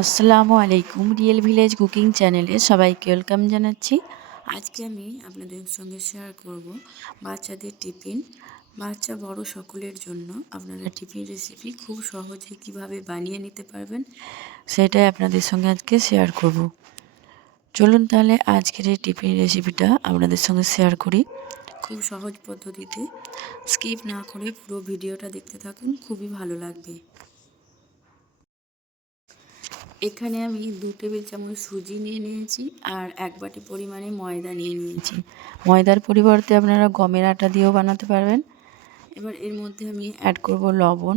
আসসালামু আলাইকুম। Real village cooking চ্যানেলে সবাইকে ওয়েলকাম জানাচ্ছি। আজকে আমি আপনাদের সঙ্গে শেয়ার করব বাচ্চাদের টিফিন। বাচ্চা বড় সকলের জন্য আপনারা টিফিন রেসিপি খুব সহজে কিভাবে বানিয়ে নিতে পারবেন সেটাই আপনাদের সঙ্গে আজকে শেয়ার করব। চলুন তাহলে আজকের এই টিফিন রেসিপিটা আপনাদের সঙ্গে শেয়ার করি। খুব সহজ পদ্ধতিতে স্কিপ না করে পুরো ভিডিওটা দেখতে থাকুন, খুবই ভালো লাগবে। এখানে আমি 2 টেবিল চামচ সুজি নিয়ে নিয়েছি আর 1 বাটি পরিমাণে ময়দা নিয়ে নিয়েছি। ময়দার পরিবর্তে আপনারা গমের আটা দিয়েও বানাতে পারবেন। এবার এর মধ্যে আমি অ্যাড করব লবণ।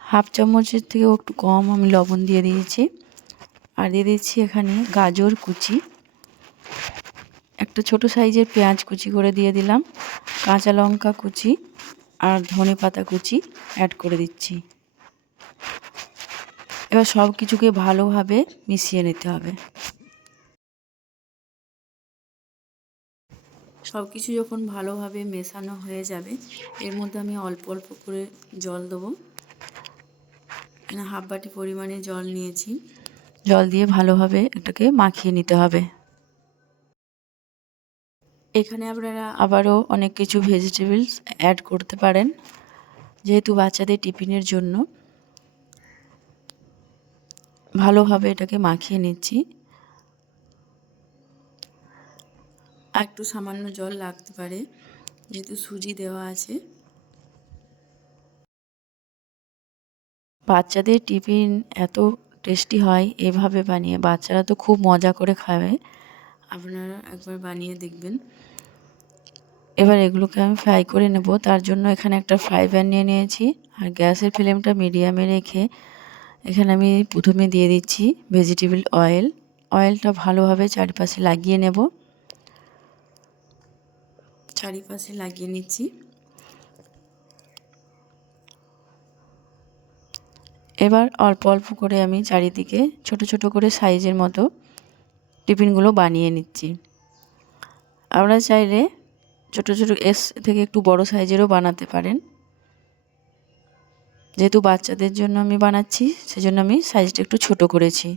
হাফ চামচের থেকেও একটু কম আমি লবণ দিয়ে দিয়েছি। আর দিয়ে দিচ্ছি এখানে গাজর কুচি, একটা ছোট সাইজের পেঁয়াজ কুচি করে দিয়ে দিলাম, কাঁচা লঙ্কা কুচি আর ধনেপাতা কুচি অ্যাড করে দিচ্ছি। এবার সব কিছুকে ভালোভাবে মিশিয়ে নিতে হবে। সব কিছু যখন ভালোভাবে মেশানো হয়ে যাবে, এর মধ্যে আমি অল্প অল্প করে জল দেবো। এখানে হাফ বাটি পরিমাণে জল নিয়েছি। জল দিয়ে ভালোভাবে এটাকে মাখিয়ে নিতে হবে। এখানে আপনারা আবারও অনেক কিছু ভেজিটেবলস অ্যাড করতে পারেন, যেহেতু বাচ্চাদের টিফিনের জন্য। ভালোভাবে এটাকে মাখিয়ে নিচ্ছি। আর একটু সামান্য জল লাগতে পারে, যেহেতু সুজি দেওয়া আছে। বাচ্চাদের টিফিন এত টেস্টি হয় এভাবে বানিয়ে, বাচ্চারা তো খুব মজা করে খাবে। আপনারা একবার বানিয়ে দেখবেন। এবার এগুলোকে আমি ফ্রাই করে নেব। তার জন্য এখানে একটা ফ্রাই প্যান নিয়ে নিয়েছি আর গ্যাসের ফ্লেমটা মিডিয়ামে রেখে এখানে আমি প্রথমে দিয়ে দিচ্ছি ভেজিটেবল অয়েল। অয়েলটা ভালোভাবে চারিপাশে লাগিয়ে নেব। চারিপাশে লাগিয়ে নিচ্ছি। এবার অল্প অল্প করে আমি চারিদিকে ছোট ছোট করে সাইজের মতো টিফিনগুলো বানিয়ে নিচ্ছি। আপনারা চাইলে ছোট ছোট এস থেকে একটু বড় সাইজেরও বানাতে পারেন। যেহেতু বাচ্চাদের জন্য আমি বানাচ্ছি, সেজন্য আমি সাইজটা একটু ছোট করেছি।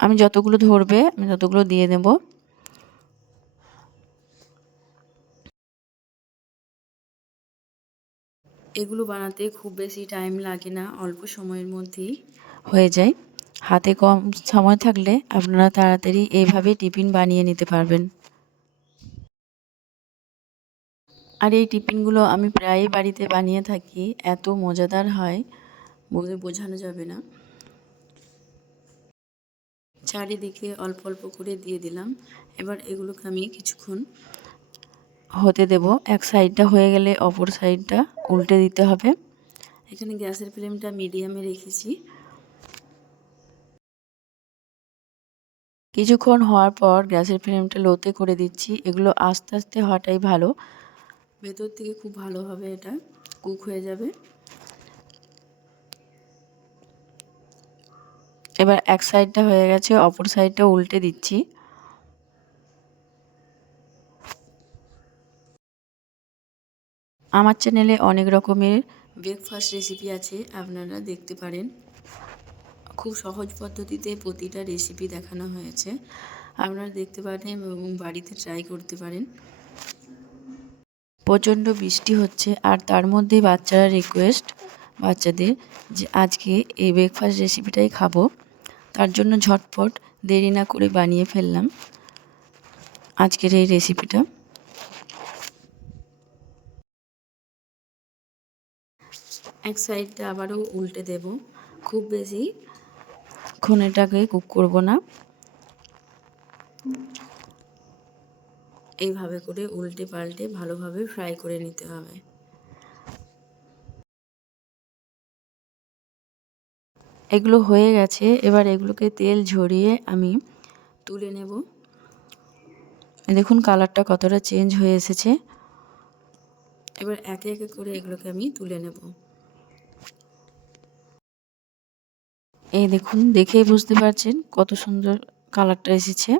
আমি যতগুলো ধরবে আমি ততগুলো দিয়ে দেব। এগুলো বানাতে খুব বেশি টাইম লাগে না, অল্প সময়ের মধ্যেই হয়ে যায়। হাতে কম সময় থাকলে আপনারা তাড়াতাড়ি এইভাবে টিফিন বানিয়ে নিতে পারবেন। আর এই টিফিনগুলো আমি প্রায়ই বাড়িতে বানিয়ে থাকি, এত মজাদার হয় বলে বোঝানো যাবে না। চারিদিকে অল্প অল্প করে দিয়ে দিলাম। এবার এগুলোকে আমি কিছুক্ষণ হতে দেব। এক সাইডটা হয়ে গেলে অপর সাইডটা উল্টে দিতে হবে। এখানে গ্যাসের ফ্লেমটা মিডিয়ামে রেখেছি। কিছুক্ষণ হওয়ার পর গ্যাসের ফ্লেমটা লোতে করে দিচ্ছি। এগুলো আস্তে আস্তে হওয়াটাই ভালো, ভেতর থেকে খুব ভালোভাবে এটা কুক হয়ে যাবে। এবার এক সাইডটা হয়ে গেছে, অপর সাইডটা উল্টে দিচ্ছি। আমার চ্যানেলে অনেক রকমের ব্রেকফাস্ট রেসিপি আছে, আপনারা দেখতে পারেন। খুব সহজ পদ্ধতিতে প্রতিটা রেসিপি দেখানো হয়েছে, আপনারা দেখতে পারেন এবং বাড়িতে ট্রাই করতে পারেন। প্রচণ্ড বৃষ্টি হচ্ছে আর তার মধ্যেই বাচ্চারা রিকোয়েস্ট বাচ্চাদের যে আজকে এই ব্রেকফাস্ট রেসিপিটাই খাবো। তার জন্য ঝটপট দেরি না করে বানিয়ে ফেললাম আজকের এই রেসিপিটা। এক সাইডটা আবারও উল্টে দেব। খুব বেশি এটাকে কুক করব না, এইভাবে করে উল্টে পাল্টে ভালোভাবে ফ্রাই করে নিতে হবে। এগুলো হয়ে গেছে। এবার এগুলোকে তেল ঝরিয়ে আমি তুলে নেব। দেখুন কালারটা কতটা চেঞ্জ হয়ে এসেছে। এবার একে একে করে এগুলোকে আমি তুলে নেব। এই দেখুন, দেখেই বুঝতে পারছেন কত সুন্দর কালারটা এসেছে।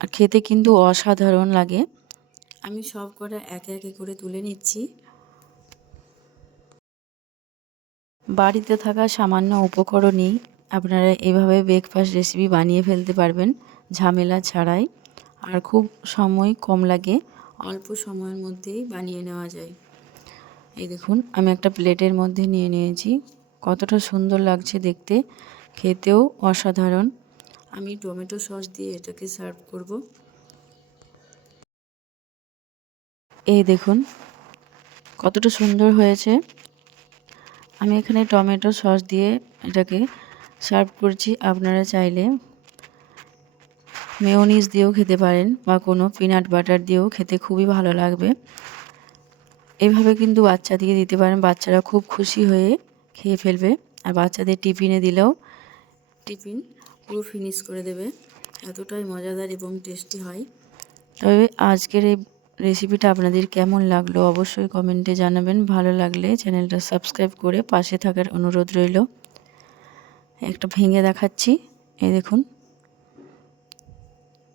আর খেতে কিন্তু অসাধারণ লাগে। আমি সব কটা একে একে করে তুলে নিচ্ছি। বাড়িতে থাকা সামান্য উপকরণেই আপনারা এভাবে ব্রেকফাস্ট রেসিপি বানিয়ে ফেলতে পারবেন ঝামেলা ছাড়াই। আর খুব সময় কম লাগে, অল্প সময়ের মধ্যেই বানিয়ে নেওয়া যায়। এই দেখুন আমি একটা প্লেটের মধ্যে নিয়ে নিয়েছি। কতটা সুন্দর লাগছে দেখতে, খেতেও অসাধারণ। আমি টমেটো সস দিয়ে এটাকে সার্ভ করব। এই দেখুন কতটা সুন্দর হয়েছে। আমি এখানে টমেটো সস দিয়ে এটাকে সার্ভ করছি। আপনারা চাইলে মেয়োনিজ দিয়েও খেতে পারেন বা কোনো পিনাট বাটার দিয়েও খেতে খুবই ভালো লাগবে। এভাবে কিন্তু বাচ্চাদেরকে দিতে পারেন, বাচ্চারা খুব খুশি হয়ে খেয়ে ফেলবে। আর বাচ্চাদের টিফিনে দিলেও টিফিন পুরো ফিনিশ করে দেবে, এতটাই মজাদার এবং টেস্টি হয়। তবে আজকের এই রেসিপিটা আপনাদের কেমন লাগলো অবশ্যই কমেন্টে জানাবেন। ভালো লাগলে চ্যানেলটা সাবস্ক্রাইব করে পাশে থাকার অনুরোধ রইল। একটা ভেঙে দেখাচ্ছি, এই দেখুন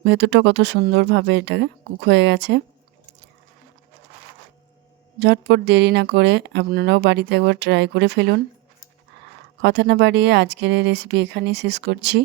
ভেতরটা কত সুন্দরভাবে এটা কুক হয়ে গেছে। ঝটপট দেরি না করে আপনারাও বাড়িতে একবার ট্রাই করে ফেলুন। কথা না বাড়িয়ে আজকের এই রেসিপি এখানেই শেষ করছি।